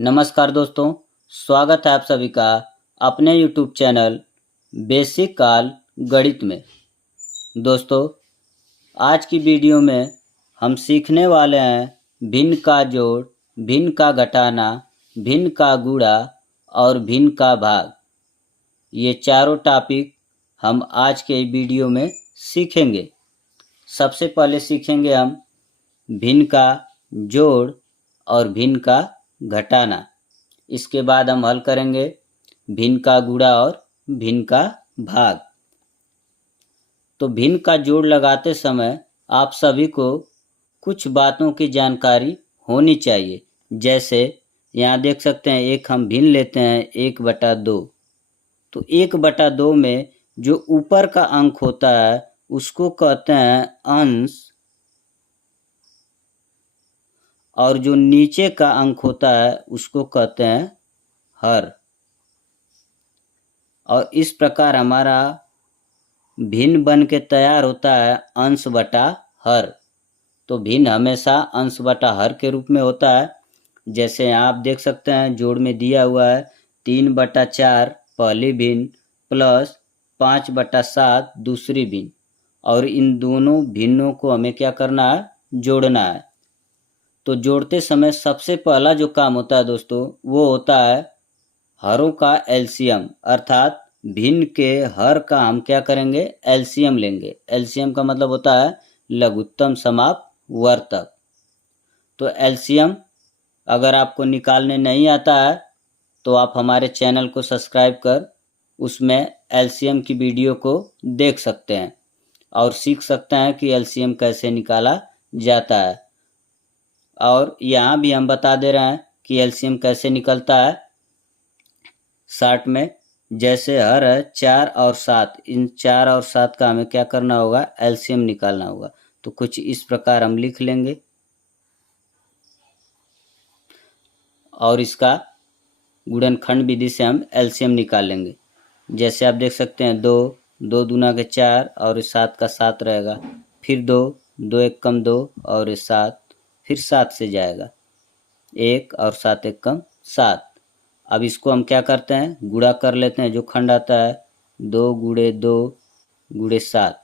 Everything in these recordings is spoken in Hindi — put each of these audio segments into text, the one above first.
नमस्कार दोस्तों, स्वागत है आप सभी का अपने YouTube चैनल बेसिक काल गणित में। दोस्तों, आज की वीडियो में हम सीखने वाले हैं भिन्न का जोड़, भिन्न का घटाना, भिन्न का गुणा और भिन्न का भाग। ये चारों टॉपिक हम आज के वीडियो में सीखेंगे। सबसे पहले सीखेंगे हम भिन्न का जोड़ और भिन्न का घटाना। इसके बाद हम हल करेंगे भिन्न का गुणा और भिन्न का भाग। तो भिन्न का जोड़ लगाते समय आप सभी को कुछ बातों की जानकारी होनी चाहिए। जैसे यहाँ देख सकते हैं, एक हम भिन्न लेते हैं 1/2। तो 1/2 में जो ऊपर का अंक होता है उसको कहते हैं अंश, और जो नीचे का अंक होता है उसको कहते हैं हर। और इस प्रकार हमारा भिन्न बन के तैयार होता है अंश बटा हर। तो भिन्न हमेशा अंश बटा हर के रूप में होता है। जैसे यहाँ आप देख सकते हैं, जोड़ में दिया हुआ है 3/4 पहली भिन्न प्लस 5/7 दूसरी भिन्न, और इन दोनों भिन्नों को हमें क्या करना है, जोड़ना है। तो जोड़ते समय सबसे पहला जो काम होता है दोस्तों, वो होता है हरों का एलसीएम, अर्थात भिन्न के हर का हम क्या करेंगे, एलसीएम लेंगे। एलसीएम का मतलब होता है लघुत्तम समापवर्तक। तो एलसीएम अगर आपको निकालने नहीं आता है तो आप हमारे चैनल को सब्सक्राइब कर उसमें एलसीएम की वीडियो को देख सकते हैं और सीख सकते हैं कि एलसीएम कैसे निकाला जाता है। और यहाँ भी हम बता दे रहे हैं कि एलसीएम कैसे निकलता है शॉर्ट में। जैसे हर है 4 और 7, इन 4 और 7 का हमें क्या करना होगा, एलसीएम निकालना होगा। तो कुछ इस प्रकार हम लिख लेंगे और इसका गुणनखंड विधि से हम एलसीएम निकाल लेंगे। जैसे आप देख सकते हैं 2 2 दूना के 4 और 7 का 7 रहेगा, फिर 2 2 1 कम 2 और 7, फिर 7 से जाएगा 1 और 7 1 कम 7। अब इसको हम क्या करते हैं, गुणा कर लेते हैं। जो खंड आता है 2 × 2 × 7।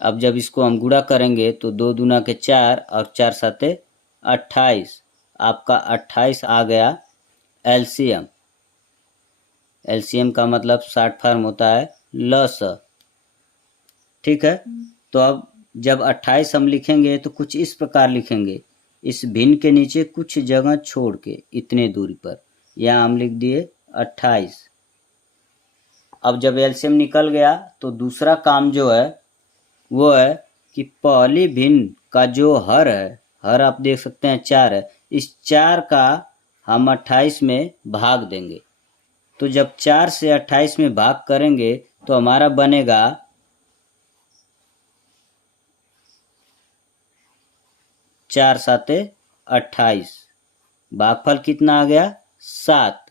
अब जब इसको हम गुणा करेंगे तो 2 दूना के 4 और 4 7 28। आपका 28 आ गया एलसीएम। एलसीएम का मतलब शॉर्ट फॉर्म होता है लस। ठीक है। तो अब जब 28 हम लिखेंगे तो कुछ इस प्रकार लिखेंगे, इस भिन्न के नीचे कुछ जगह छोड़ के इतने दूरी पर, यहाँ हम लिख दिए 28। अब जब एलसीएम निकल गया तो दूसरा काम जो है वो है कि पहली भिन्न का जो हर है, हर आप देख सकते हैं 4 है, इस 4 का हम 28 में भाग देंगे। तो जब 4 से 28 में भाग करेंगे तो हमारा बनेगा 4 7 28। भागफल कितना आ गया, 7।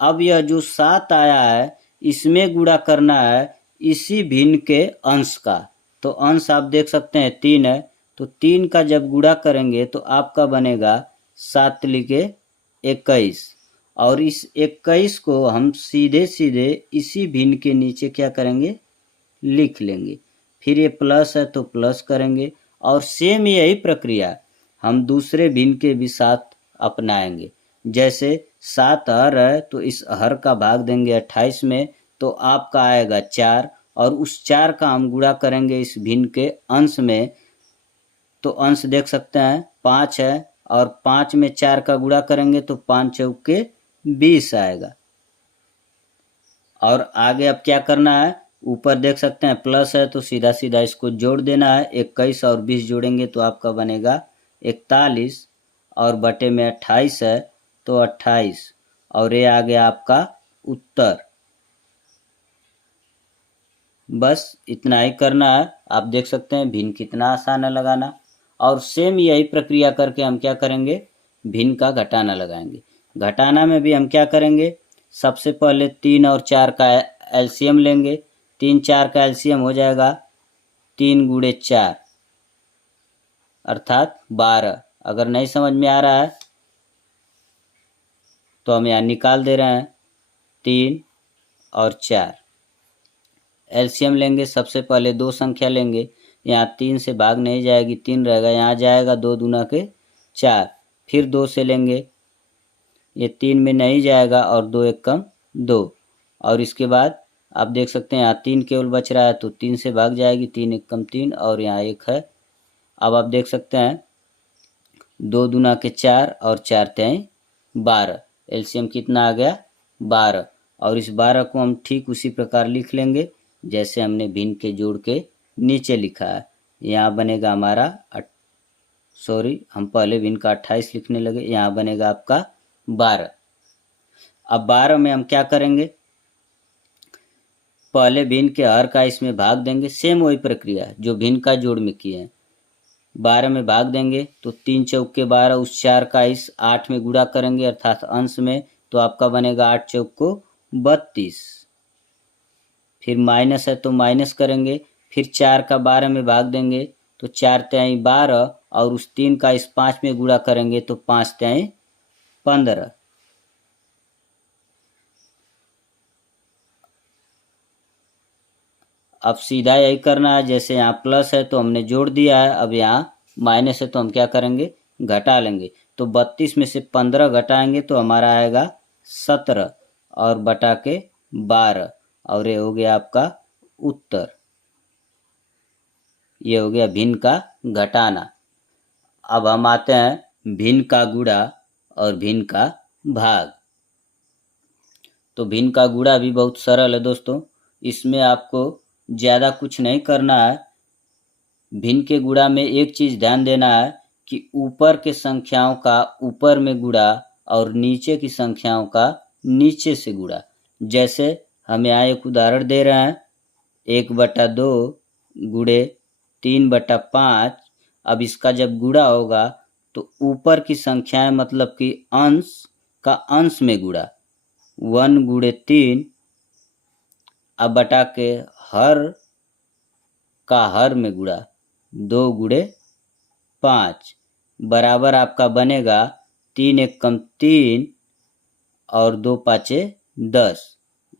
अब यह जो 7 आया है इसमें गुणा करना है इसी भिन्न के अंश का। तो अंश आप देख सकते हैं 3 है, तो 3 का जब गुणा करेंगे तो आपका बनेगा 7 लिखे 21। और इस 21 को हम सीधे सीधे इसी भिन्न के नीचे क्या करेंगे, लिख लेंगे। फिर ये प्लस है तो प्लस करेंगे, और सेम यही प्रक्रिया हम दूसरे भिन्न के भी साथ अपनाएंगे। जैसे 7 हर है तो इस हर का भाग देंगे 28 में, तो आपका आएगा 4, और उस 4 का हम गुणा करेंगे इस भिन्न के अंश में। तो अंश देख सकते हैं 5 है, और 5 में 4 का गुणा करेंगे तो 5 चौके 20 आएगा। और आगे अब क्या करना है, ऊपर देख सकते हैं प्लस है तो सीधा सीधा इसको जोड़ देना है। 21 और 20 जोड़ेंगे तो आपका बनेगा 41, और बटे में 28 है तो 28, और ये आ गया आपका उत्तर। बस इतना ही करना है। आप देख सकते हैं भिन्न कितना आसान है लगाना। और सेम यही प्रक्रिया करके हम क्या करेंगे, भिन्न का घटाना लगाएंगे। घटाना में भी हम क्या करेंगे, सबसे पहले 3 और 4 का एलसीएम लेंगे। 3 4 का एलसीएम हो जाएगा 3 × 4 अर्थात 12। अगर नहीं समझ में आ रहा है तो हम यहाँ निकाल दे रहे हैं 3 और 4। एलसीएम लेंगे, सबसे पहले दो संख्या लेंगे, यहाँ 3 से भाग नहीं जाएगी, 3 रहेगा, यहाँ जाएगा 2 दूना के 4, फिर 2 से लेंगे, ये 3 में नहीं जाएगा और 2 एक कम 2, और इसके बाद आप देख सकते हैं यहाँ 3 केवल बच रहा है तो 3 से भाग जाएगी, 3 एक कम 3 और यहाँ 1 है। अब आप देख सकते हैं 2 दूना के 4 और 4 तेईं 12, एलसीएम कितना आ गया 12, और इस 12 को हम ठीक उसी प्रकार लिख लेंगे जैसे हमने भिन्न के जोड़ के नीचे लिखा है। यहाँ बनेगा हमारा हम पहले भिन्न का 28 लिखने लगे, यहाँ बनेगा आपका 12। अब 12 में हम क्या करेंगे, पहले भिन्न के हर का इसमें भाग देंगे, सेम वही प्रक्रिया जो भिन्न का जोड़ में किए हैं। 12 में भाग देंगे तो 3 चौके 12, उस 4 का इस 8 में गुणा करेंगे अर्थात अंश में, तो आपका बनेगा 8 चौक को 32। फिर माइनस है तो माइनस करेंगे, फिर 4 का 12 में भाग देंगे तो 4 तेईं 12, और उस 3 का इस 5 में गुणा करेंगे तो 5 तेईं 15। अब सीधा यही करना है, जैसे यहाँ प्लस है तो हमने जोड़ दिया है, अब यहाँ माइनस है तो हम क्या करेंगे घटा लेंगे, तो 32 में से 15 घटाएंगे तो हमारा आएगा 17 और बटा के 12, और ये हो गया आपका उत्तर। ये हो गया भिन्न का घटाना। अब हम आते हैं भिन्न का गुणा और भिन्न का भाग। तो भिन्न का गुणा भी बहुत सरल है दोस्तों, इसमें आपको ज़्यादा कुछ नहीं करना है। भिन्न के गुणा में एक चीज़ ध्यान देना है कि ऊपर के संख्याओं का ऊपर में गुणा और नीचे की संख्याओं का नीचे से गुणा। जैसे हम यहाँ एक उदाहरण दे रहे हैं, 1/2 गुणे 3/5। अब इसका जब गुणा होगा तो ऊपर की संख्याएं मतलब कि अंश का अंश में गुणा, 1 गुणे 3, अब बटा के हर का हर में गुणा, 2 गुणे 5, बराबर आपका बनेगा 3 एक कम 3 और 2 पाँचे 10।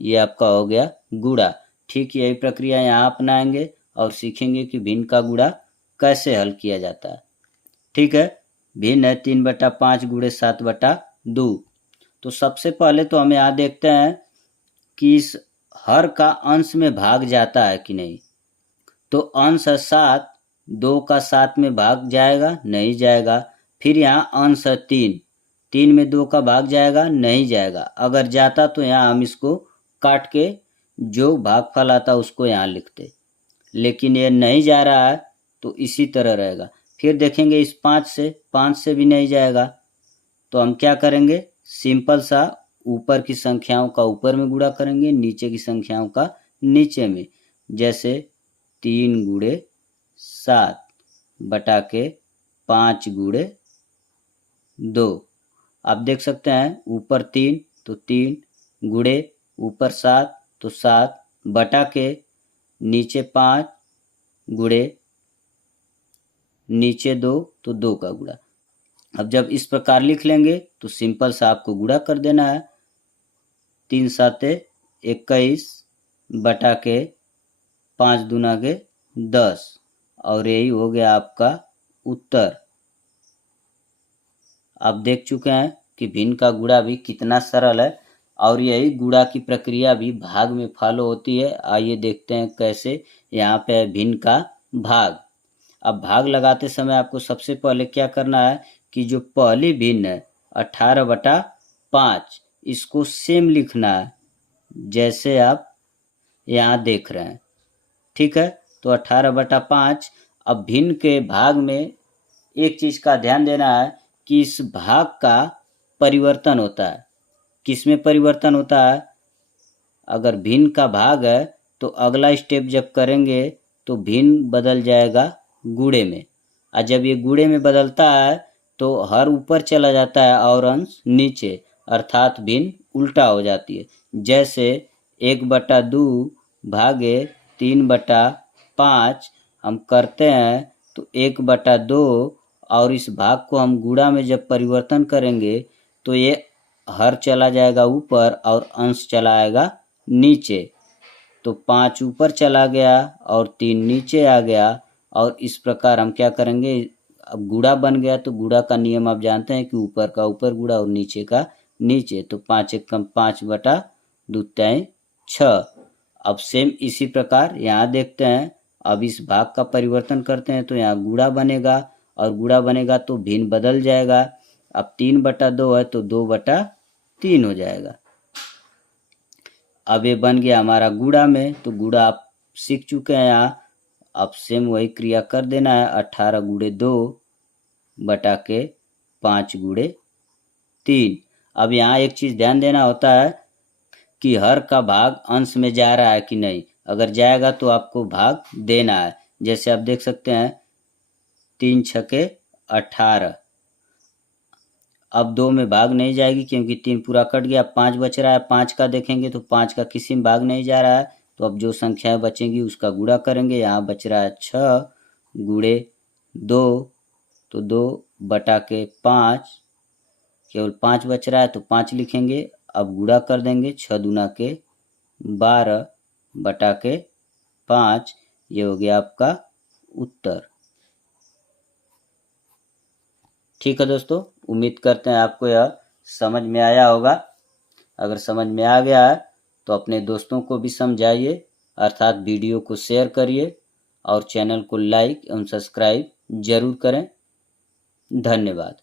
ये आपका हो गया गुणा। ठीक यही प्रक्रिया यहाँ अपनाएंगे और सीखेंगे कि भिन्न का गुणा कैसे हल किया जाता है। ठीक है, भिन्न है 3/5 गुणे 7/2। तो सबसे पहले तो हम यहाँ देखते हैं कि इस हर का अंश में भाग जाता है कि नहीं। तो अंश है 7, 2 का 7 में भाग जाएगा, नहीं जाएगा। फिर यहाँ अंश है 3, 3 में 2 का भाग जाएगा, नहीं जाएगा। अगर जाता तो यहाँ हम इसको काट के जो भागफल आता उसको यहाँ लिखते, लेकिन ये नहीं जा रहा है तो इसी तरह रहेगा। फिर देखेंगे इस 5 से भी नहीं जाएगा, तो हम क्या करेंगे, सिंपल सा ऊपर की संख्याओं का ऊपर में गुणा करेंगे, नीचे की संख्याओं का नीचे में। जैसे 3 गुणे 7 बटा के 5 गुणे 2। आप देख सकते हैं ऊपर 3 तो 3 गुणे ऊपर 7 तो 7 बटा के नीचे 5 गुणे नीचे 2 तो 2 का गुणा। अब जब इस प्रकार लिख लेंगे तो सिंपल सा आपको गुणा कर देना है, 3 7 21 बटा के 5 दूना के 10, और यही हो गया आपका उत्तर। आप देख चुके हैं कि भिन्न का गुणा भी कितना सरल है, और यही गुणा की प्रक्रिया भी भाग में फॉलो होती है। आइए देखते हैं कैसे। यहाँ पे है भिन्न का भाग। अब भाग लगाते समय आपको सबसे पहले क्या करना है कि जो पहली भिन्न है 18/5, इसको सेम लिखना है जैसे आप यहाँ देख रहे हैं। ठीक है, तो 18/5। अब भिन्न के भाग में एक चीज का ध्यान देना है कि इस भाग का परिवर्तन होता है। किसमें परिवर्तन होता है, अगर भिन्न का भाग है तो अगला स्टेप जब करेंगे तो भिन्न बदल जाएगा गुणे में, और जब ये गुणे में बदलता है तो हर ऊपर चला जाता है और अंश नीचे, अर्थात भिन्न उल्टा हो जाती है। जैसे 1/2 भागे 3/5 हम करते हैं तो 1/2, और इस भाग को हम गुणा में जब परिवर्तन करेंगे तो ये हर चला जाएगा ऊपर और अंश चला आएगा नीचे। तो 5 ऊपर चला गया और 3 नीचे आ गया। और इस प्रकार हम क्या करेंगे, अब गुणा बन गया तो गुणा का नियम आप जानते हैं कि ऊपर का ऊपर गुणा और नीचे का नीचे। तो 5 एक कम 5 बटा 2 तिहाई 6। अब सेम इसी प्रकार यहाँ देखते हैं। अब इस भाग का परिवर्तन करते हैं तो यहाँ गुणा बनेगा और गुणा बनेगा तो भिन्न बदल जाएगा। अब 3 बटा 2 है तो 2 बटा 3 हो जाएगा। अब ये बन गया हमारा गुणा में, तो गुणा आप सीख चुके हैं यहाँ। अब सेम वही क्रिया कर देना है। 18 गुणे 2 बटा के 5 गुणे 3। अब यहाँ एक चीज ध्यान देना होता है कि हर का भाग अंश में जा रहा है कि नहीं। अगर जाएगा तो आपको भाग देना है। जैसे आप देख सकते हैं 3 छके 18। अब 2 में भाग नहीं जाएगी क्योंकि 3 पूरा कट गया। 5 बच रहा है, 5 का देखेंगे तो 5 का किसी में भाग नहीं जा रहा है। तो अब जो संख्याएं बचेंगी उसका गुणा करेंगे। यहाँ बच रहा है 6 गुणे 2, तो 2 बटा के 5, केवल 5 बच रहा है तो 5 लिखेंगे। अब गुणा कर देंगे, 6 दूना के 12 बटा के 5। ये हो गया आपका उत्तर। ठीक है दोस्तों, उम्मीद करते हैं आपको यह समझ में आया होगा। अगर समझ में आ गया है तो अपने दोस्तों को भी समझाइए, अर्थात वीडियो को शेयर करिए और चैनल को लाइक एवं सब्सक्राइब जरूर करें। धन्यवाद।